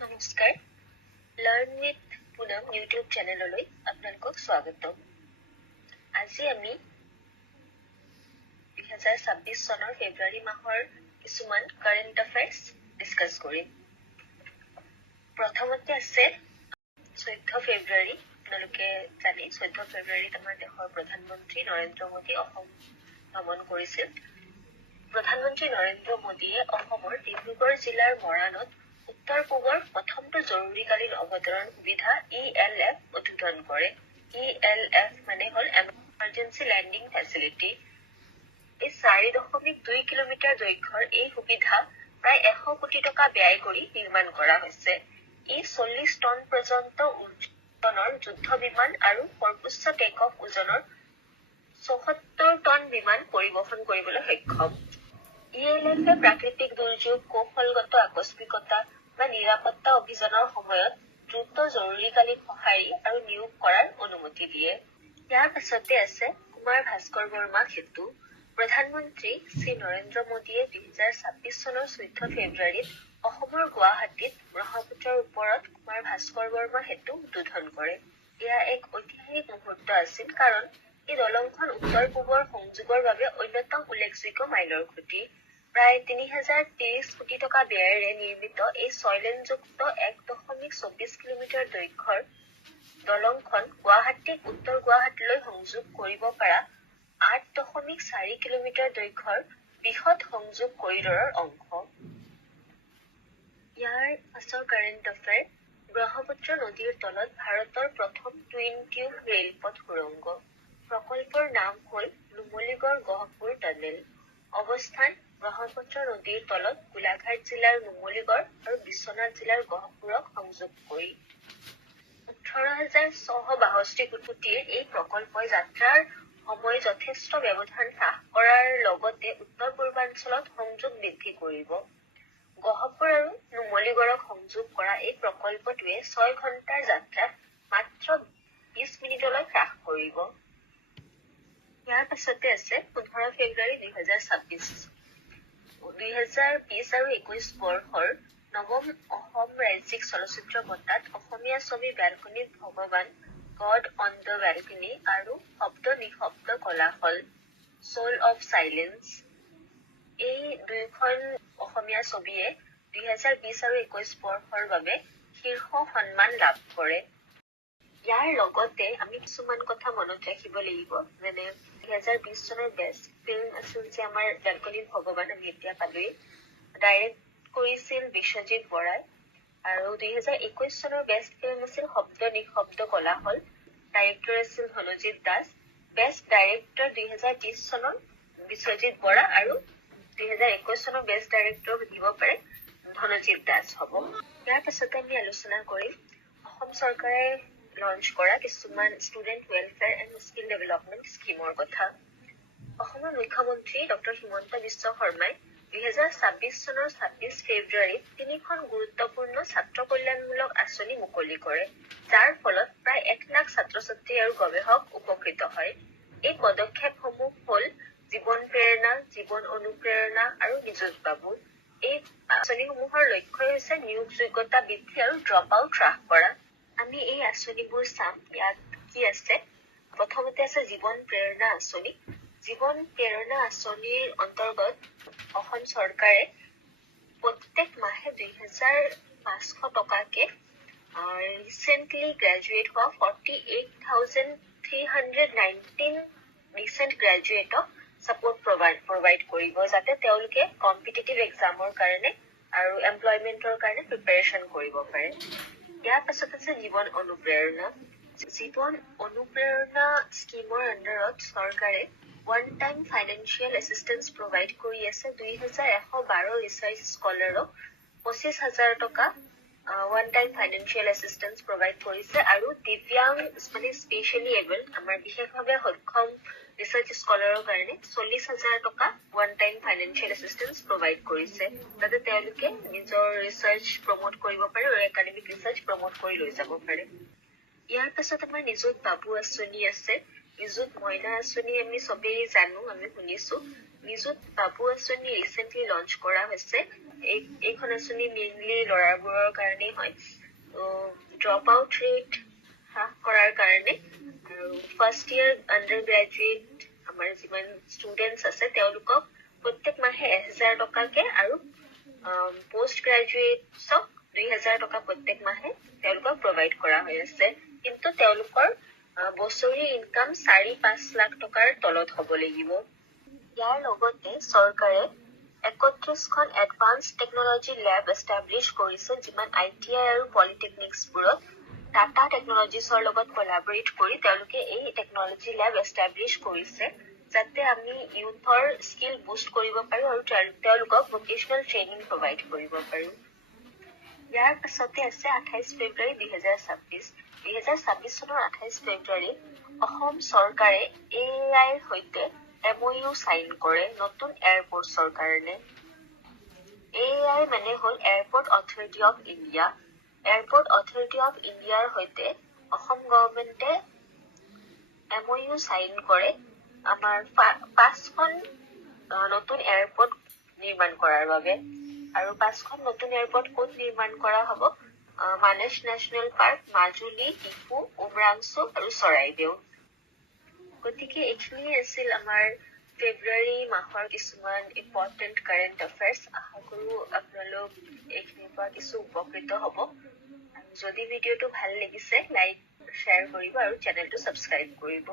নমস্কাৰ, learn with Punam YouTube চেনেললৈ আপোনালোকক স্বাগতম। আজি আমি 2026 চনৰ ফেব্ৰুৱাৰী মাহৰ কিছুমান কাৰেণ্ট এফেয়াৰ্ছ ডিছকাছ কৰিম। প্ৰথমতে আছে 14 ফেব্ৰুৱাৰী। আপোনালোকে জানে 14 ফেব্ৰুৱাৰীত আমাৰ দেশৰ প্ৰধানমন্ত্ৰী নৰেন্দ্ৰ মোদী অসম ভ্ৰমণ কৰিছিল। প্ৰধানমন্ত্ৰী নৰেন্দ্ৰ মোদীয়ে অসমৰ ডিব্ৰুগড় জিলাৰ মৰাণত উত্তৰ পূবৰ প্ৰথমটো জৰুৰীকালীন অৱতৰণ সুবিধা ELF উদ্বোধন কৰে। ELF মানে হ'ল এমাৰ্জেঞ্চি লেণ্ডিং ফেচিলিটি। এই 4.2 কিলোমিটাৰ দৈৰ্ঘ্যৰ এই সুবিধা প্ৰায় 100 কোটি টকা ব্যয় কৰি নিৰ্মাণ কৰা হৈছে। ই 40 টন পৰ্যন্ত ওজনৰ যুদ্ধ বিমান আৰু সৰ্বোচ্চ টেক অফ ওজনৰ 74 টন বিমান পৰিবহণ কৰিবলৈ সক্ষম। ELF-এ প্ৰাকৃতিক দুৰ্যোগ, কৌশলগত আকস্মিকতা বা নিৰাপত্তা অভিযানৰ সময়ত দ্ৰুত জৰুৰীকালীন সঁহাৰি আৰু নিয়োগ কৰাৰ অনুমতি দিয়ে। ইয়াৰ পাছতে আছে কুমাৰ ভাস্কৰ বৰ্মা সেতু। প্ৰধানমন্ত্ৰী শ্ৰী নৰেন্দ্ৰ মোদীয়ে 2026 চনৰ 14 ফেব্ৰুৱাৰীত অসমৰ গুৱাহাটীত ব্ৰহ্মপুত্ৰৰ ওপৰত কুমাৰ ভাস্কৰ বৰ্মা সেতু উদ্বোধন কৰে। এয়া এক ঐতিহাসিক মুহূৰ্ত আছিল, কাৰণ এই দলংখন উত্তৰ পূবৰ সংযোগৰ বাবে অন্যতম উল্লেখযোগ্য মাইলৰ খুঁটি। প্ৰায় 3030 কোটি টকা ব্যয়েৰে নিৰ্মিত এই 6 লেনযুক্ত 1.24 কিলোমিটাৰ দৈৰ্ঘ্যৰ দলংখন গুৱাহাটীক উত্তৰ গুৱাহাটীলৈ সংযোগ কৰিব পৰা 8.4 কিলোমিটাৰ দৈৰ্ঘ্যৰ বৃহৎ সংযোগ কৰিডৰৰ অংশ। ইয়াৰ পাছৰ কাৰেণ্ট এফেয়াৰ, ব্ৰহ্মপুত্ৰ নদীৰ তলত ভাৰতৰ প্ৰথম টুইন টিউব ৰেলপথ সুৰংগ। প্ৰকল্পৰ নাম হ'ল নুমলীগড় গহপুৰ টানেল। অৱস্থান ব্ৰহ্মপুত্ৰ নদীৰ তলত গোলাঘাট জিলাৰ নুমলীগড় আৰু বিশ্বনাথ জিলাৰ গহপুৰক সংযোগ কৰি। 18,662 কোটিৰ এই প্ৰকল্পই যাত্ৰাৰ সময় যথেষ্ট ব্যৱধান হ্ৰাস কৰাৰ লগতে উত্তৰ পূৰ্বাঞ্চলত সংযোগ বৃদ্ধি কৰিব। গহপুৰ আৰু নুমলীগড়ক সংযোগ কৰা এই প্ৰকল্পটোৱে 6 ঘণ্টাৰ যাত্ৰাক মাত্ৰ 20 মিনিটলৈ হ্ৰাস কৰিব। ইয়াৰ পাছতে আছে 15 ফেব্ৰুৱাৰী 2026। 2020 আৰু 21 বৰ্ষৰ নৱম অসম ৰাজ্যিক চলচ্চিত্ৰ বঁটাত অসমীয়া ছবি বেলকনিত ভগৱান, গড অন দ্য বেলকনি আৰু শব্দ নিঃশব্দ কলাহল, সোল অফ চাইলেন্স, এই দুয়োখন অসমীয়া ছবিয়ে 2020 আৰু 21 বৰ্ষৰ বাবে শীৰ্ষ সন্মান লাভ কৰে। ইয়াৰ লগতে আমি কিছুমান কথা মনত ৰাখিব লাগিব, যেনে 2020 চনৰ বেষ্ট ফিল্ম আছিল যে আমাৰ বেলকনিত ভগৱান, আমি এতিয়া পালোৱেই। ডাইৰেক্ট কৰিছিল বিশ্বজিৎ বৰাই। আৰু 2021 চনৰ বেষ্ট ফিল্ম আছিল শব্দ নিঃশব্দ কলাহল, ডাইৰেক্টৰ আছিল ধনজিৎ দাস। বেষ্ট ডাইৰেক্টৰ 2020 চনৰ বিশ্বজিৎ বৰা আৰু 2021 চনৰ বেষ্ট ডাইৰেক্টৰ দিব পাৰে ধনজিৎ দাস হ'ব। ইয়াৰ পাছতে আমি আলোচনা কৰিম অসম চৰকাৰে লঞ্চ কৰা কিছুমান student welfare and skill development স্কিমৰ কথা। অসমৰ মুখ্যমন্ত্ৰী ডক্টৰ হিমন্ত বিশ্ব শৰ্মাই 2026 চনৰ 26 ফেব্ৰুৱাৰীত 3খন গুৰুত্বপূৰ্ণ ছাত্ৰ কল্যাণমূলক আঁচনি মুকলি কৰে, যাৰ ফলত প্ৰায় 1 লাখ ছাত্ৰ-ছাত্ৰী আৰু গৱেষক উপকৃত হয়। এই পদক্ষেপসমূহ হ'ল জীৱন প্ৰেৰণা, জীৱন অনুপ্ৰেৰণা আৰু নিযুত বাবু। এই আঁচনিসমূহৰ লক্ষ্যই হৈছে নিয়োগযোগ্যতা বৃদ্ধি আৰু ড্ৰপ আউট হ্ৰাস কৰা। আমি এই আঁচনিবোৰ চাম। ইয়াত কি আছে? প্ৰথমতে আছে জীৱন প্ৰেৰণা আঁচনি। জীৱন প্ৰেৰণা আঁচনিৰ অন্তৰ্গত অসম চৰকাৰে প্ৰত্যেক মাহে 2,500 টকাকে ৰিচেণ্টলি গ্ৰেজুৱেট হোৱা 48,319 ৰিচেণ্ট গ্ৰেজুৱেটক ছাপোৰ্ট প্ৰভাইড কৰিব, যাতে তেওঁলোকে কম্পিটিটিভ এক্সামৰ কাৰণে আৰু এমপ্লয়মেণ্টৰ কাৰণে প্ৰিপেৰেশ্যন কৰিব পাৰে। ইয়াৰ পাছত আছে জীৱন অনুপ্ৰেৰণা। জীৱন অনুপ্ৰেৰণা স্কিমৰ আণ্ডাৰত চৰকাৰে one time financial assistance provide কৰি আছে 2,112 ৰিচাৰ্চ স্কলাৰক 25,000 টকা one time financial assistance provide কৰিছে, আৰু দিব্যাং মানে স্পেচিয়েলি এবল, আমাৰ বিশেষভাৱে সক্ষম ৰিচাৰ্চ স্কলাৰৰ কাৰণে 40,000 টকা one time financial assistance provide কৰিছে, যাতে তেওঁলোকে নিজৰ ৰিচাৰ্চ প্ৰমোট কৰিব পাৰে আৰু একাডেমিক ৰিচাৰ্চ প্ৰমোট কৰি লৈ যাব পাৰে। ইয়াৰ পাছত আমাৰ নিযুত বাবু আঁচনি আছে। নিযুত মইনা আঁচনি আমি চবেই জানো, আমি শুনিছো। নিযুত বাবু আঁচনি ৰিচেণ্টলি লঞ্চ কৰা হৈছে। এইখন আঁচনি মেইনলি ল'ৰাবোৰৰ কাৰণেই হয়। ড্ৰপ আউট ৰেট হ্ৰাস কৰাৰ কাৰণে আৰু ফাৰ্ষ্ট ইয়াৰ আণ্ডাৰ গ্ৰেজুৱেট আমাৰ যিমান ষ্টুডেণ্টছ আছে তেওঁলোকক প্ৰত্যেক মাহে 1000 টকাকে আৰু পোষ্ট গ্ৰেজুৱেটছক 2000 টকা প্ৰত্যেক মাহে তেওঁলোকক প্ৰভাইড কৰা হৈ আছে। কিন্তু তেওঁলোকৰ বছৰি ইনকাম 4-5 লাখ টকাৰ তলত হ'ব লাগিব। ইয়াৰ লগতে চৰকাৰে 31খন এডভান্স টেকনলজি লেব এষ্টাব্লিছ কৰিছে, যিমান ITI আৰু পলিটেকনিক্সবোৰত টাটা টেকনলজিছৰ লগত কলাবৰেট কৰি তেওঁলোকে এই টেকনলজি লেব এষ্টাব্লিছ কৰিছে, যাতে আমি ইউথৰ স্কিল বুষ্ট কৰিব পাৰোঁ আৰু তেওঁলোকক ভকেশ্যনেল ট্ৰেইনিং প্ৰভাইড কৰিব পাৰোঁ। ইয়াৰ পাছতে আছে 28 ফেব্ৰুৱাৰী 2026। 2026 চনৰ 28 ফেব্ৰুৱাৰী অসম চৰকাৰে AAIৰ সৈতে MOU চাইন কৰে নতুন এয়াৰপৰ্টছৰ কাৰণে। AAI মানে হ'ল airport authority of India. Airport authority of ইণ্ডিয়াৰ সৈতে অসম গভৰ্ণমেণ্টে MOU চাইন কৰে আমাৰ 5খন নতুন এয়াৰপৰ্ট নিৰ্মাণ কৰাৰ বাবে। আৰু 5খন নতুন এয়াৰপৰ্ট ক'ত নিৰ্মাণ কৰা হ'ব? মানেশ নেশ্যনেল পাৰ্ক, মাজুলী, ডিফু, উমৰাংচু আৰু চৰাইদেউ। গতিকে এইখিনিয়ে আছিল আমাৰ ফেব্ৰুৱাৰী মাহৰ কিছুমান ইম্পৰ্টেণ্ট কাৰেণ্ট এফেয়াৰ্ছ। আশা কৰোঁ আপোনালোক এইখিনিৰ পৰা কিছু উপকৃত হ'ব। যদি ভিডিঅ'টো ভাল লাগিছে লাইক শ্বেয়াৰ কৰিব আৰু চেনেলটো ছাবস্ক্ৰাইব কৰিব।